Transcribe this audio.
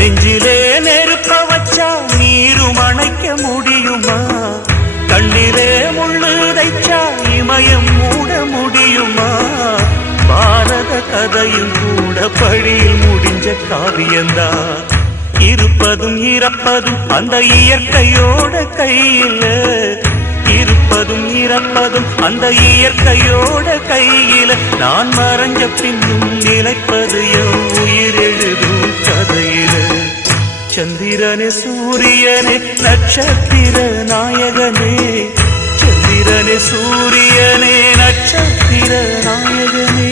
நெஞ்சிலே நெருப்ப வச்சா நீரும் அணைக்க முடியுமா? கண்ணிலே முள்ளு தைச்சா இமயம் மூட முடியுமா? பாரத கதையும் கூட பழியில் முடிஞ்ச காவியந்தான். இருப்பதும் இறப்பதும் அந்த இயற்கையோட கையில, இருப்பதும் இறப்பதும் அந்த இயற்கையோட கையில. நான் மறைஞ்ச பின்னும் நிலைப்பது என் உயிர் எழுதும் கதையில. சந்திரனே சூரியனே நட்சத்திர நாயகனே, சந்திரனே சூரியனே நட்சத்திர நாயகனே.